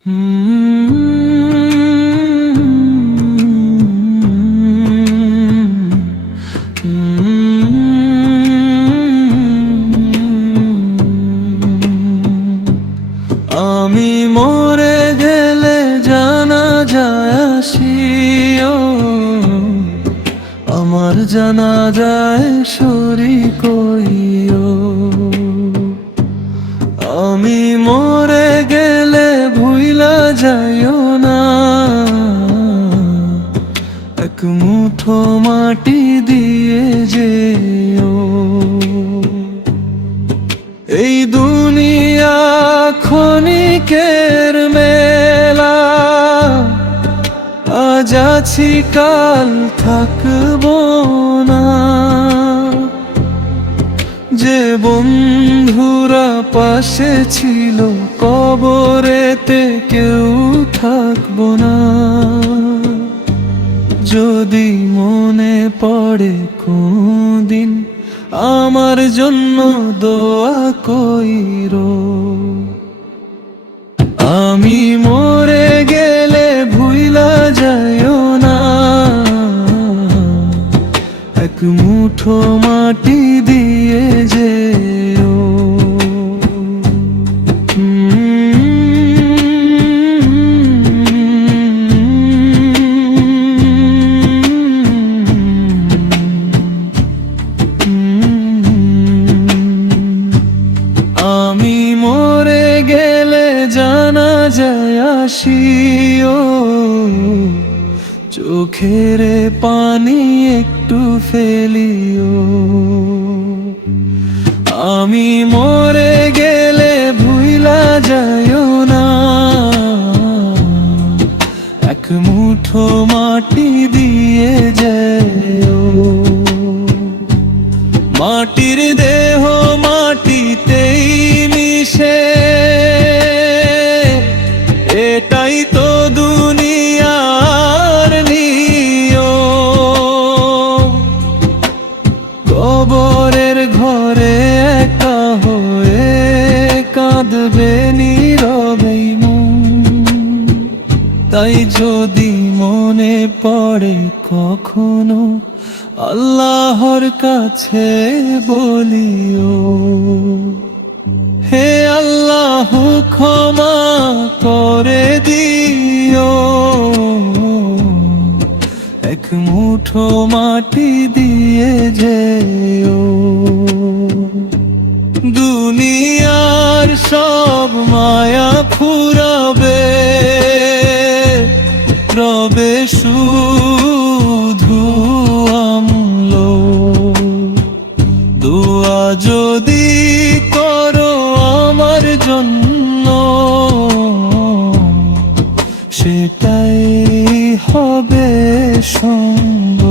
আমি মরে গেলে জানাজায় আসিও, আমার জানাজায় শরীক হইও। আমি মরে গেলে ভুইলা যাইও না, এক মুঠো মাটি দিয়ে যেও। এই দুনিয়া ক্ষণিকের মেলা, আজ আছি কাল থাকবো না। যে বন্ধুরা পাশে ছিল কবরেতে কেউ থাকবো না। যদি মনে পড়ে কোনদিন আমার জন্য দোয়া কইরো। আমি মরে গেলে ভুইলা যাইও না, এক মুঠো মাটি দিয়ে যেও। আমি মরে গেলে জানাজায় আসিও, চোখের পানি একটু ফেলিও। আমি মরে গেলে ভুইলা যাইও না, এক মুঠো মাটি দিয়ে যেও। মাটির দেহ মাটিতেই মিশে, এটাই তো দুনিয়ার নিয়ম। কবরের ঘরে একা হয়ে কাঁদবে নীরবেই মন। তাই যদি মনে পড়ে কখনো আল্লাহর কাছে বলিও, হে আল্লাহ ক্ষমা করে দিও, এক মুঠো মাটি দিয়ে যেও। দুনিয়ার সব মায়া ফুরাবে, রবে শুধু আমল। দোয়া যদি করো আমার জন্য, সেটাই হবে সঙ্গ।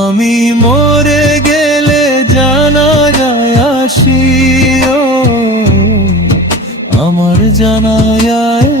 আমি মরে গেলে জানাজায় আসিও, আমার জানাজায়